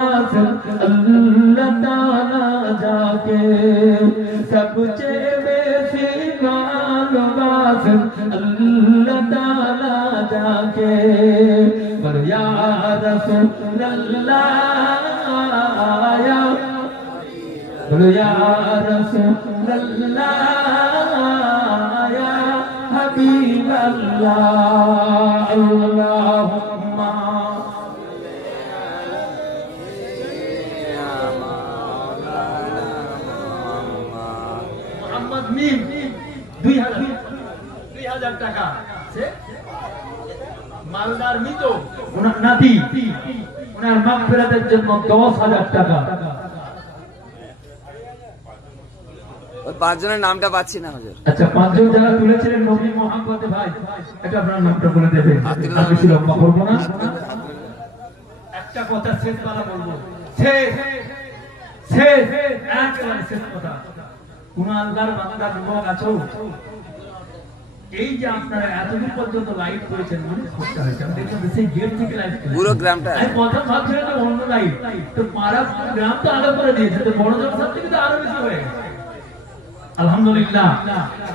अल्लाह ताला जाके सबसे बेसी मालूमात अल्लाह ताला जाके पर या रसूल अल्लाह या रसूल अल्लाह या हबीब अल्लाह अल्लाहुम्मा মিম 2000 টাকা মালদার মৃত ওনার নাতি ওনার মাগফিরাতের জন্য 10000 টাকা। ওই পাঁচজনের নামটা পাচ্ছি না হুজুর। আচ্ছা, পাঁচজন যারা তুলেছিলেন নবী মোহাম্মদ ভাই, এটা আপনার নামটা বলে দেবেন। আমি ছিল করব না, একটা কথা শেষ কথা বলবো, শেষ একেবারে শেষ কথা। কোন আল্লাহর বান্দা যুবক আছো, এই যে আপনারা এতদিন পর্যন্ত লাইট করেছেন, মনে কষ্ট হয়েছে। আমি দেখলাম সেই গেট থেকে লাইট করেছেন পুরো গ্রামটা। আমি প্রথম ভাবছিলাম যে অন্য লাইট, তো পাড়া গ্রাম তো আলো করে দিয়েছে, তো বড় জলসার থেকে তো আরো বেশি হয়ে গেছে। আলহামদুলিল্লাহ,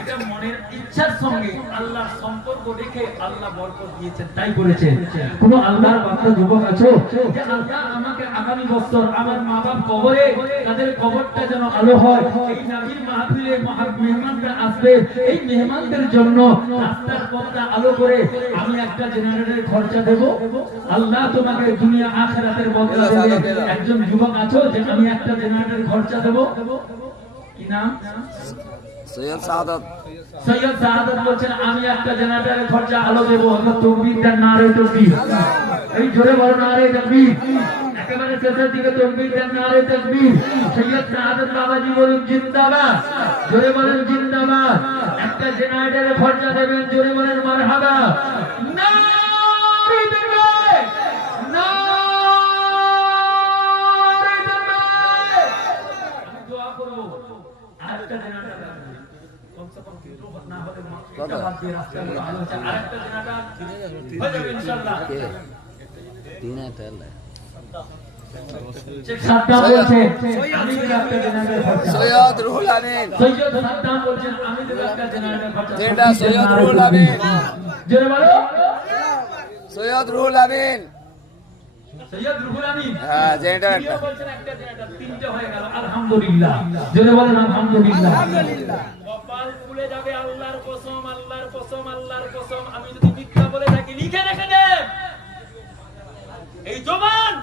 এটা মনের ইচ্ছার সঙ্গে আল্লাহর সম্পর্ক রেখে আল্লাহ বরকত দিয়েছেন, তাই করেছেন। কোন আল্লাহর বান্দা যুবক আছো যে আল্লাহ আমাকে আগামী বছর আমার মা বাপ কবরে, তাদের কবরটা যেন আলো হয়, এই নবীর মাহফিলে মেহমানরা আসবে, এই মেহমানদের জন্য রাস্তার পথটা আলো করে আমি একটা জেনারেটরের খরচা দেব, আল্লাহ তোমাকে দুনিয়া আখিরাতের বদলা দেবে। একজন যুবক আছো যে আমি একটা জেনারেটরের খরচা দেব, কি নাম? সৈয়দ সাআদত। সৈয়দ সাআদত বলছেন আমি একটা জেনারেটরের খরচা আলো দেব। আমরা তাকবীর দেন, নারে তাকবীর, এই জোরে বলো নারে তাকবীর, একেবারে শেষের দিকে তাকবীর দেন, নারে তাকবীর। সৈয়দ সাআদত বাবাজি বলেন জিন্দাবাদ, জোরে বলেন জিন্দাবাদ। একটা জেনারেটরের খরচা দেবেন, জোরে বলেন মারহাবা। নারে তাকবীর, নারে তাকবীর। আমি দোয়া করব আরেকটা জেনারেটর কমসে কম কিছু না হলে এটা বাদ দিয়ে রাস্তা ভালো হচ্ছে। আরেকটা জেনারেটর হয়ে যাবে ইনশাআল্লাহ। 3000 সাদ্দাম বলছেন আমি দেব একটা জেনারেটর খরচা। সৈয়দ রুহুল আমিন। সৈয়দ সাদ্দাম বলছেন আমি দেব একটা জেনারেটর খরচা। যেটা সৈয়দ রুহুল আমিন। জোরে বলো সৈয়দ রুহুল আমিন। সৈয়দ রুহুল আমিন। হ্যাঁ, জেনারেটর বলছেন একটা জেনারেটর, তিনটে হয়ে গেল। আলহামদুলিল্লাহ, জোরে বলেন আলহামদুলিল্লাহ। আলহামদুলিল্লাহ। কপাল খুলে যাবে, আল্লাহর কসম, আল্লাহর কসম, আল্লাহর কসম। আমি যদি মিথ্যা বলে থাকি লিখে রেখে দেন। এই জবান